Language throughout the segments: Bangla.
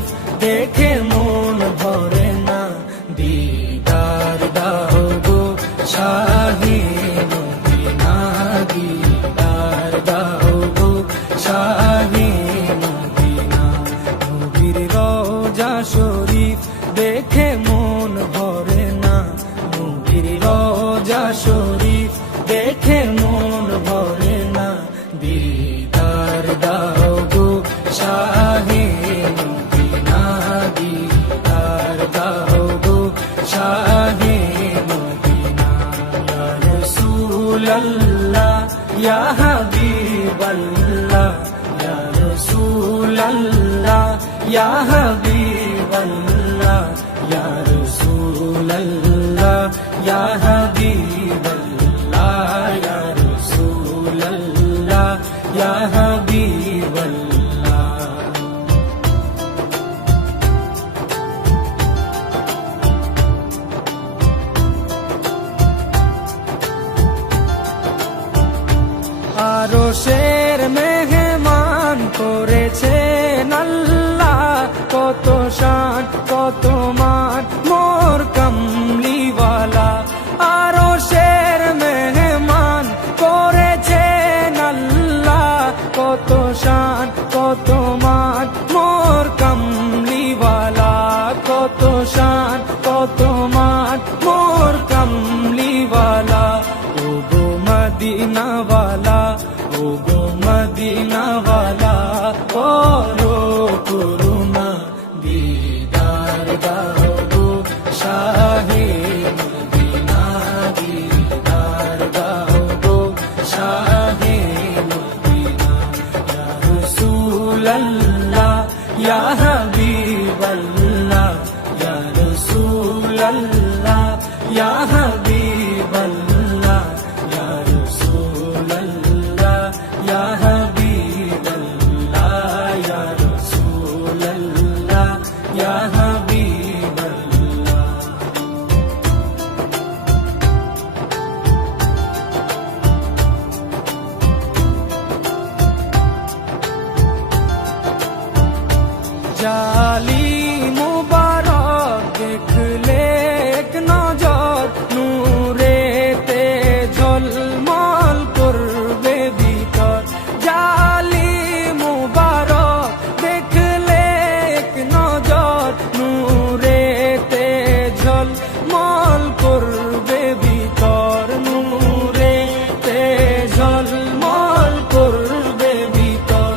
শরীফ দেখে মন ভরে না, দিদার দাও গো শাহে মদিনা, দিদার দাও গো শাহে মদিনা। নবীর রওজা শরীফ দেখে মন ভরে না, নবীর রওজা শরীফ দেখে মন ভরে না, দিদার দাও গো শাহে মদিনা, দিদার দাও গো শাহে মদিনা। ইয়া রাসূলাল্লাহ ইয়া হাবিবাল্লাহ, ইয়া রাসূলাল্লাহ ইয়া হাবিবাল্লাহ, ইয়া রাসূলাল্লাহ ইয়া হাবিবাল্লাহ, ইয়া রাসূলাল্লাহ ইয়া হাবিবাল্লাহ। আরশের মেহমান করেছেন আল্লাহ, কত শান কত মান মোর কামলিওয়ালা। আরশের মেহমান করেছেন আল্লাহ, কত শান কত মান মোর কামলিওয়ালা, কত শান কত মান মোর কামলিওয়ালা। ও গো মদিনাওয়ালা, ও গো মদিনাওয়ালা, করো করুণা, দিদার দাও গো শাহে মদিনা, দিদার দাও গো শাহে মদিনা। ইয়া রাসূলাল্লাহ ইয়া হাবিবাল্লাহ, ইয়া রাসূলাল্লাহ ইয়া হাবিবাল্লাহ, ইয়া রাসূলাল্লাহ ইয়া হাবিবাল্লাহ, ইয়া রাসূলাল্লাহ ইয়া হাবিবাল্লাহ। জালিম মুবারক দেখলে এক নজর, নূরেতে ঝলমল করবে ভিতর। জালিম মুবারক দেখলে এক নজর, নূরেতে ঝলমল করবে ভিতর, নূরেতে ঝলমল করবে ভিতর।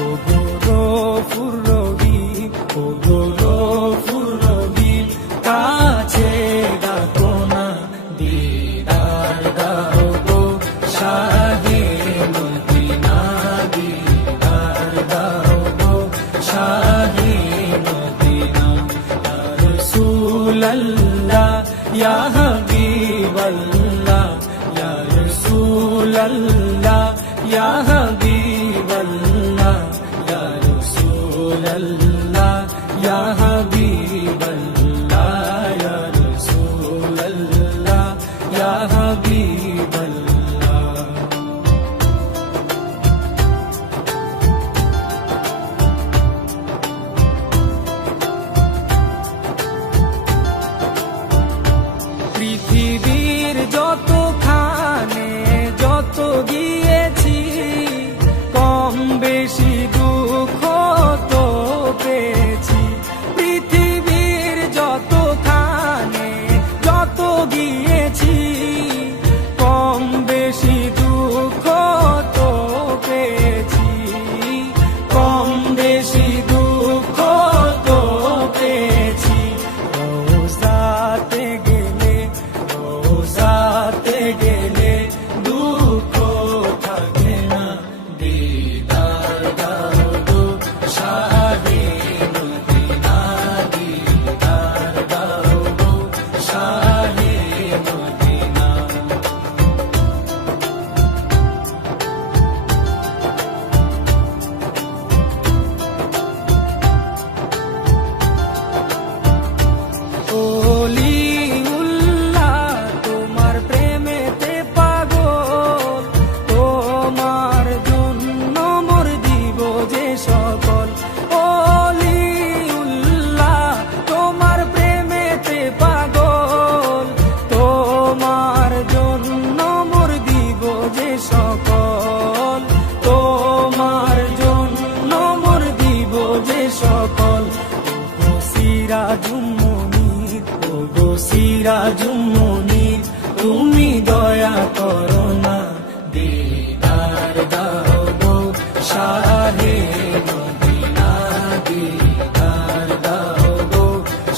ও গো গফুর রহিম, ও গো গফুর রহিম, কাছে ডাকো না, দিদার দাও গো শাহে মদিনা, দিদার দাও গো শাহে মদিনা। ইয়া রাসূলাল্লাহ ইয়া হাবিবাল্লাহ, ইয়া রাসূলাল্লাহ ইয়া হাবিবাল্লাহ, ইয়া রাসূলাল্লাহ ইয়া হাবিবাল্লাহ, ইয়া রাসূলাল্লাহ ইয়া হাবিবাল্লাহ। পৃথিবীর যতখানে যত গিয়েছি, কম বেশি দুঃখ তো পেয়েছি। সিরাজুম মুনির, ওগো সিরাজুম মুনির, তুমি দয়া করো না, দিদার দাও গো শাহে মদিনা, দিদার দাও গো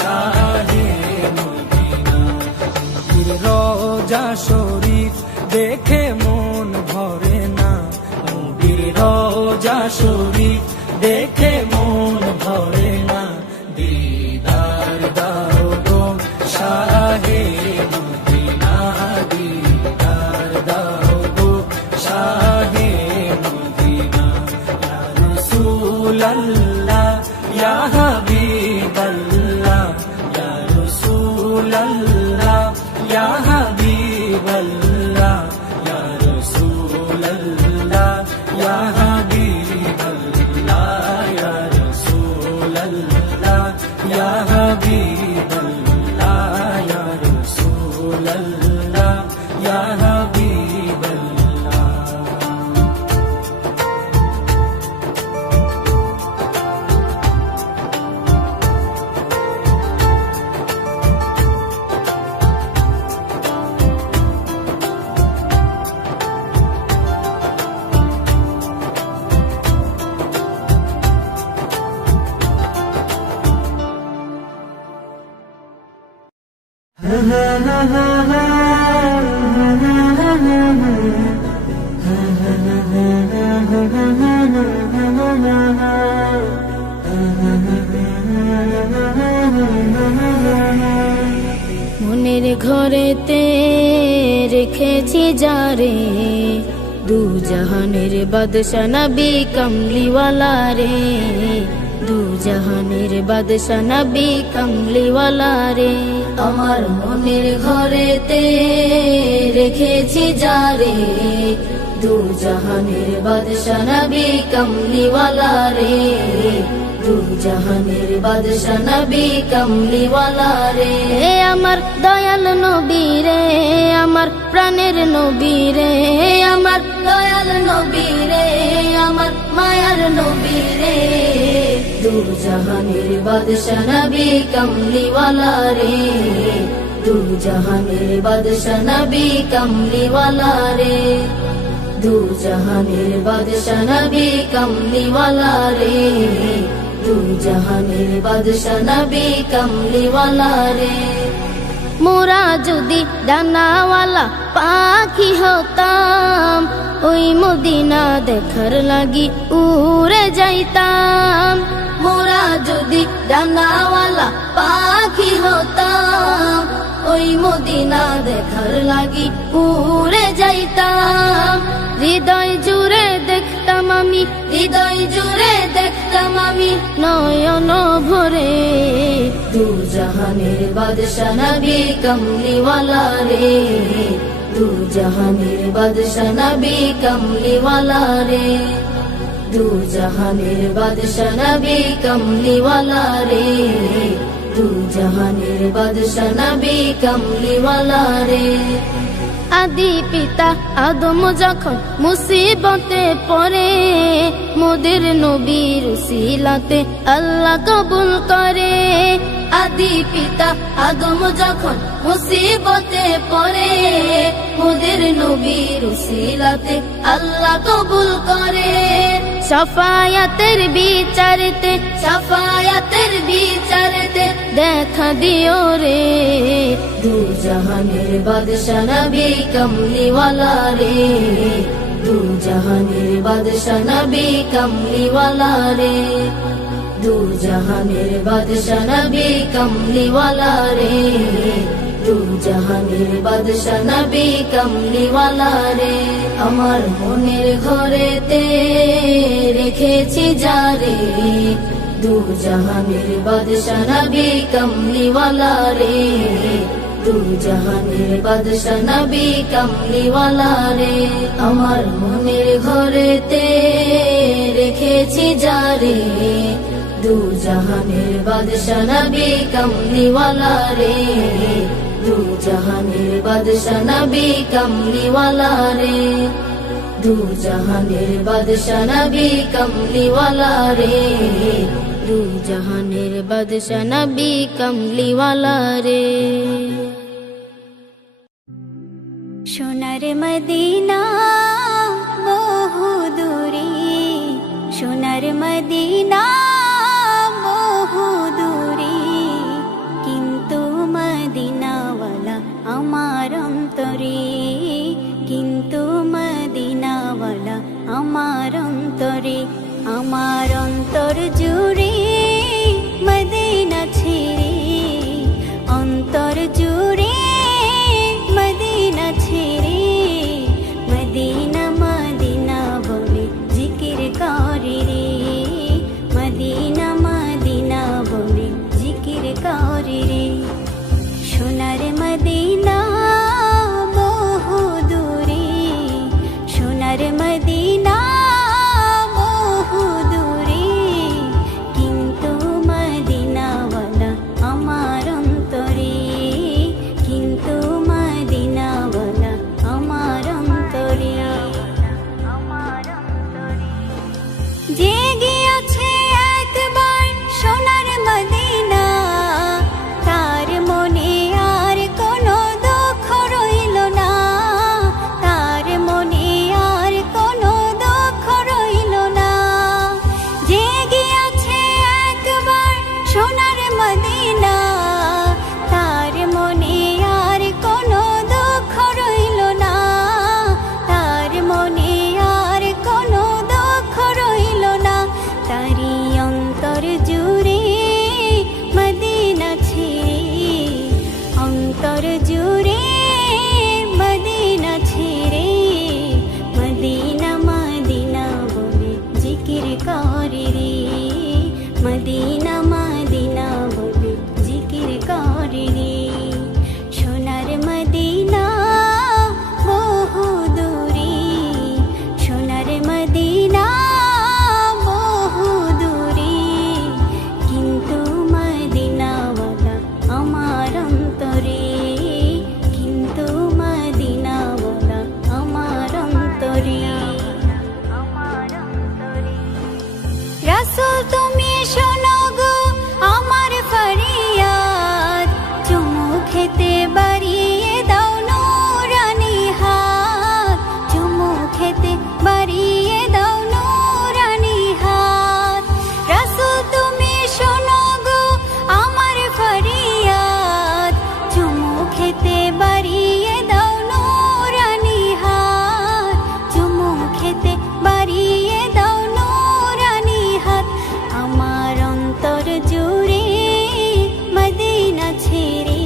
শাহে মদিনা। নবীর রওজা শরীফ দেখে মন ভরে না, নবীর রওজা শরীফ দেখে মন ভরে না, দিদার দাও গো শাহে মদিনা, দিদার দাও গো শাহে মদিনা। ইয়া রাসূলাল্লাহ ইয়া হাবিবাল্লাহ, ইয়া রাসূলাল্লাহ ইয়া হাবিবাল্লাহ, ইয়া রাসূলাল্লাহ ইয়া হাবিবাল্লাহ, ইয়া রাসূলাল্লাহ ইয়া হাবিবাল্লাহ, ইয়া রাসূলাল্লাহ ইয়া হাবিবাল্লাহ। মনের ঘরেতে রেখেছি যারে, দু জাহানের বাদশা নবী কমলিওয়ালা রে, দু জাহানের বাদশা নবী কমলিওয়ালা রে। আমার মনের ঘরেতে রেখেছি যারে, দু জাহানের বাদশা নবী কমলিওয়ালা রে, দু জাহানের বাদশা নবী কমলিওয়ালা রে। আমার দয়াল নবী রে, আমার প্রাণের নবী রে, আমার দয়াল নবী রে, আমার মায়ার নবী রে, দু জাহানের বাদশা নবী কমলিওয়ালা রে, দু জাহানের বাদশা নবী কমলিওয়ালা রে, দু জাহানের বাদশা নবী কমলিওয়ালা রে, দু জাহানের বাদশা নবী কমলিওয়ালা রে। মোরা যদি ডানাওয়ালা পাখি হতাম, ওই মদিনা দেখার লাগি উড়ে যাইতাম। মোরা যদি ডানাওয়ালা পাখি হতাম, ওই মদিনা দেখার লাগি উড়ে যাইতাম। হৃদয় জুড়ে দেখতাম আমি, হৃদয় জুড়ে দেখতাম আমি নয়ন ভরে, দু জাহানের বাদশা নবী কমলিওয়ালা রে, দু জাহানের বাদশা নবী কমলিওয়ালা রে, দু জাহানের বাদশা নবী কমলিওয়ালা রে, দু জাহানের বাদশা নবী কমলিওয়ালা রে। আদি পিতা আদম যখন মুসিবতে পড়ে, মোদের নবীর উসিলাতে আল্লাহ কবুল করে। আদি পিতা আদম যখন মুসিবতে পড়ে, মোদের নবীর উসিলাতে আল্লাহ কবুল করে। শাফায়াতের বিচারতে, শাফায়াতের বিচারতে দেখা দিও রে, দু জাহানের বাদশা নবী কমলিওয়ালা রে, দু জাহানের বাদশা নবী কমলিওয়ালা রে, দু জাহানের বাদশা নবী কমলিওয়ালা রে, দু জাহানের বাদশা নবী কমলিওয়ালা রে। আমার মনের ঘরেতে রেখেছি যারে, দু জাহানের বাদশা নবী কমলিওয়ালা রে, দু জাহানের বাদশা নবী কমলিওয়ালা রে। আমার মনের ঘরেতে রেখেছি যারে, দু জাহানের বাদশা নবী কমলিওয়ালা রে, দু জাহানের বাদশা নবী কমলিওয়ালা রে, দু জাহানের বাদশা নবী কমলিওয়ালা রে, দু জাহানের বাদশা নবী কামলিওয়ালা রে। সোনার মদিনা বহু দূরে, সোনার মদিনা বহু দূরে, কিন্তু মদিনাওয়ালা আমার অন্তরে, কিন্তু মদিনাওয়ালা আমার অন্তরে, আমার অন্তর জুড়ে মদিনা ছেড়ে, অন্তর জুড়ে মদিনা ছেড়ে, মদিনা মদিনা বলে জিকির করে রে, মদিনা মদিনা বলে জিকির করে রে। সোনার মদিনা বহু দূরে, সোনার মদিনা বহু দূরে, কিন্তু মদিনাওয়ালা আমার অন্তরে, কিন্তু মদিনাওয়ালা আমার অন্তরে, আমার অন্তরে। যে গিয়েছে একবার সোনার মদিনা, তার মনে আর কোনো দুঃখ রইল না, তার মনে আর কোনো দুঃখ রইল না। যে গিয়েছে একবার সোনার মদিনা, তার মনে আর কোনো দুঃখ রইল না, তার মনে আর কোনো দুঃখ রইল না। তারি অন্তর জুড়ে মদিনা ছেড়ে, অন্তর জুড়ে মদিনা ছেড়ে, মদিনা মদিনা বলে জিকির করে রে, মদিনা মদিনা বলে জিকির করে রে। সোনার মদিনা বহু দূরে, সোনার মদিনা বহু দূরে, কিন্তু মদিনাওয়ালা আমার অন্তরে, কিন্তু মদিনাওয়ালা আমার অন্তরে, আমার অন্তরে। রাসূল তুমি শোনো গো আমার ফরিয়াদ, চুমু খেতে বাড়িয়ে দাও নূরানি হাত, চুমু খেতে বাড়িয়ে দাও নূরানি হাত। রাসূল তুমি শোনো গো আমার ফরিয়াদ, চুমু খেতে বাড়িয়ে দাও নূরানি হাত, চুমু খেতে বাড়িয়ে দাও নূরানি হাত। আমার অন্তর জুড়ে মদিনা ছেড়ে,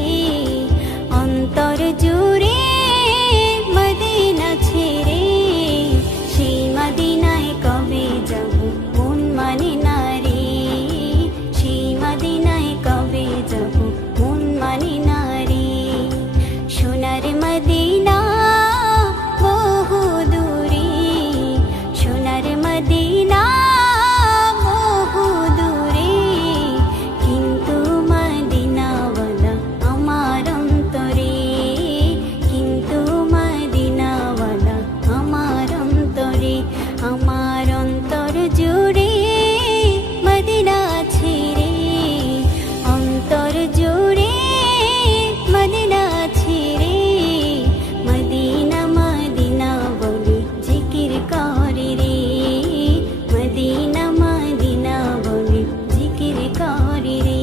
অন্তর জুড়ে মদিনা ছেড়ে, সেই মদিনায় কবে যাব মন মানে না রে, সেই মদিনায় কবে যাব মন মানে না রে। সোনার মদিনা বহু দূরে, সোনার মদিনা বহু দূরে, কিন্তু মদিনাওয়ালা আমার অন্তরে, কিন্তু মদিনাওয়ালা আমার অন্তরে, আমার অন্তর জুড়ে মদিনা ছেড়ে, অন্তর জুড়ে মদিনা ছেড়ে, মদিনা মদিনা বলে জিকির করে রে, মদিনা মদিনা বলে জিকির করে রে।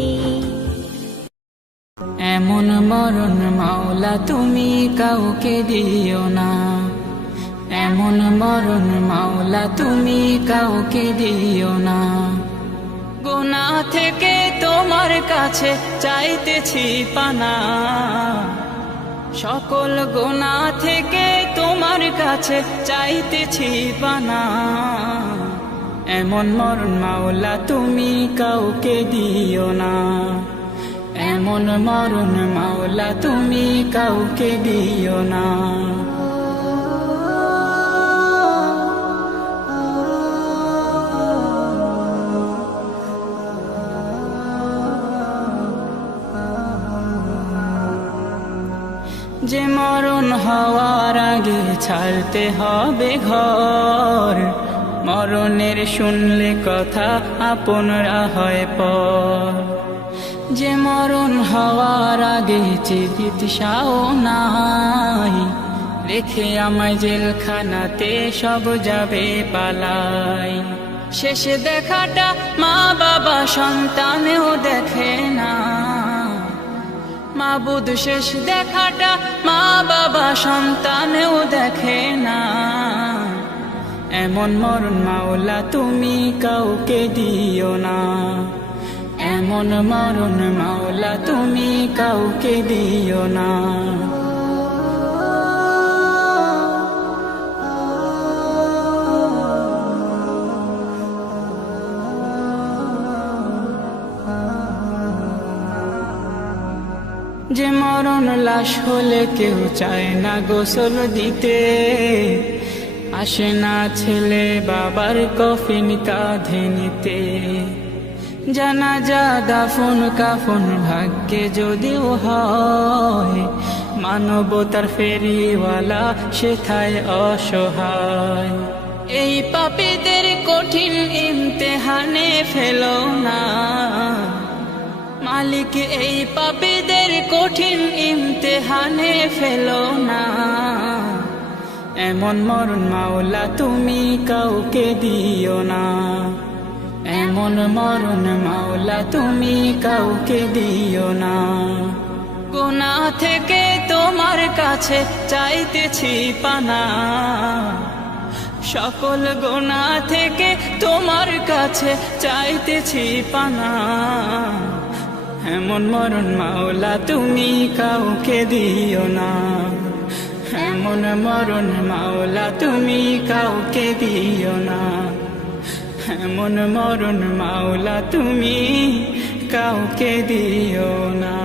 এমন মরণ মাওলা তুমি কাউকে দিও না, এমন মরণ মাওলা তুমি কাউকে দিও না। গুনাহ থেকে তোমার কাছে চাইতেছি পানা, সকল গুনাহ থেকে তোমার কাছে চাইতেছি পানা। এমন মরণ মাওলা তুমি কাউকে দিও না, এমন মরণ মাওলা তুমি কাউকে দিও না। যে মরণ হওয়ার আগে ছাড়তে হবে ঘর, মরণের শুনলে কথা আপনরা হয় পর। যে মরণ হওয়ার আগে চিকিৎসাও নাই, রেখে আমায় জেলখানাতে সব যাবে পালাই। শেষে দেখাটা মা বাবা সন্তানেও দেখে না, মাবুদ শেষ দেখাটা মা বাবা সন্তানেও দেখে না। এমন মরণ মাওলা তুমি কাউকে দিও না, এমন মরণ মাওলা তুমি কাউকে দিও না। যে মরণ লাশ হলে কেউ চায় না গোসল দিতে, আসে না ছেলে বাবার কফিন কাঁধে নিতে। জানাজা দাফন কাফন ভাগ্যে যদিও হয়, মানবতার ফেরিওয়ালা সেথায় অসহায়। এই পাপীদের কঠিন ইমতেহানে ফেলো না মালিক, এই পাপীদের কঠিন ইমতেহানে ফেলো না। এমন মরণ মাওলা তুমি কাউকে দিও না, এমন মরণ মাওলা তুমি কাউকে দিও না। গুনাহ থেকে তোমার কাছে চাইতেছি পানা, সকল গুনাহ থেকে তোমার কাছে চাইতেছি পানা। এমন মরণ মাওলা তুমি কাউকে দিও না, এমন মরণ মাওলা তুমি কাউকে দিও না, এমন মরণ মাওলা তুমি কাউকে দিও না।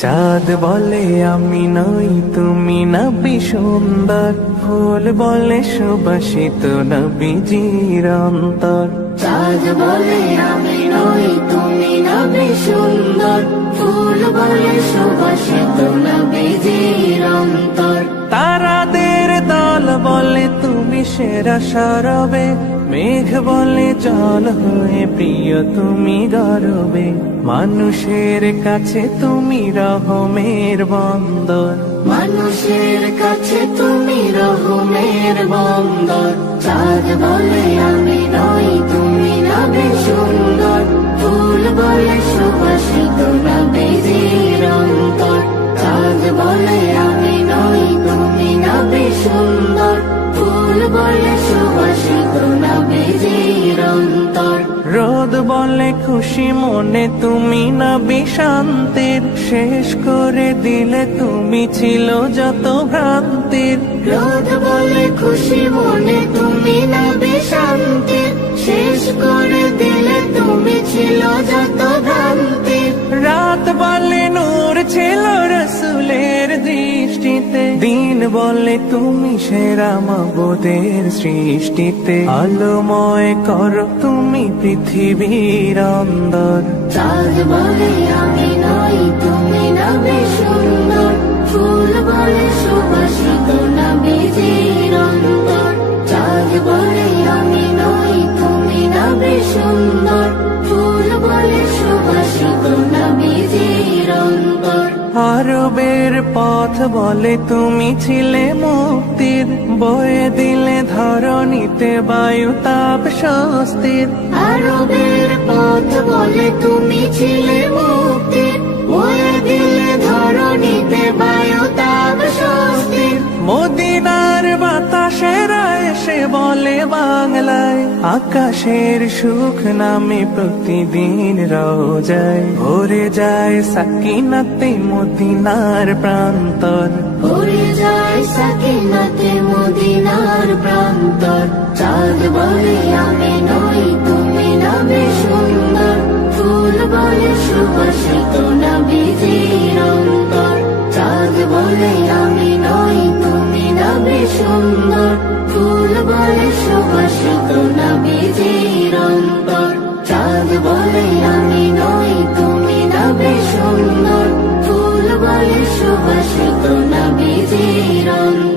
চাঁদ বলে আমি নই তুমি নবী সুন্দর, ফুল বলে সুবাসিত নবীজির অন্তর। চাঁদ বলে আমি নই তুমি নবী সুন্দর, ফুল বলে সুবাসিত নবীজির অন্তর। তারাদের দল বলে তুমি সেরা সরবে, মেঘ বলে জল হয়ে প্রিয় তুমি গরবে। মানুষের কাছে তুমি রহমের বন্দর, মানুষের কাছে তুমি রহমের বন্দর। চাঁদ বলে আমি নই তুমি নবী সুন্দর, ফুল বলে সুবাসিত নবীজির অন্তর। চাঁদ বলে আমি নই তুমি নবী সুন্দর, ফুল বলে সুবাসিত নবীজির অন্তর। রোদ বলে খুশি মনে তুমি নবী শান্তির, শেষ করে দিলে তুমি ছিল যত ভ্রান্তির। রোদ বলে খুশি মনে তুমি নবী শান্তির, শেষ করে দিলে তুমি ছিল যত ভ্রান্তির। রাত বলে নূর ছিল রসুলের দৃষ্টিতে, দিন বলে তুমি সেরা মাবুদের সৃষ্টিতে। আলোময় করো তুমি পৃথিবীর অন্দর। চাঁদ বলে আমি নই তুমি নবী সুন্দর, ফুল বলে সুবাসিত নবীজির অন্তর। চাঁদ বলে আমি নই তুমি নবী সুন্দর, ফুল বলে সুবাসিত নবীজির অন্তর। আরবের পথ বলে তুমি ছিলে মুক্তির, বয়ে দিলে ধরণীতে বায়ু তাপ স্বস্তির। আরবের পথ বলে তুমি ছিলে মুক্তির, বয়ে দিলে ধরণীতে বায়ু তাপ স্বস্তির। মদিনার বাতাসেরা এসে বলে বাংলায়, আকাশের সুখ নামে প্রতিদিন রোজায় ভরে যায় সাকিনাতে মদিনার প্রান্তর। ভরে যায় সাকিনাতে মদিনার প্রান্তর। চাঁদ বলে আমি নই তুমি নবী সুন্দর, ফুল বলে সুবাসিত নবীজির অন্তর। চাঁদ বলে আমি নই তুমি নবী সুন্দর, ফুল বলে সুবাসিত নবীজির অন্তর। চাঁদ বলে আমি নই তুমি নবী সুন্দর, ফুল বলে সুবাসিত নবীজির অন্তর।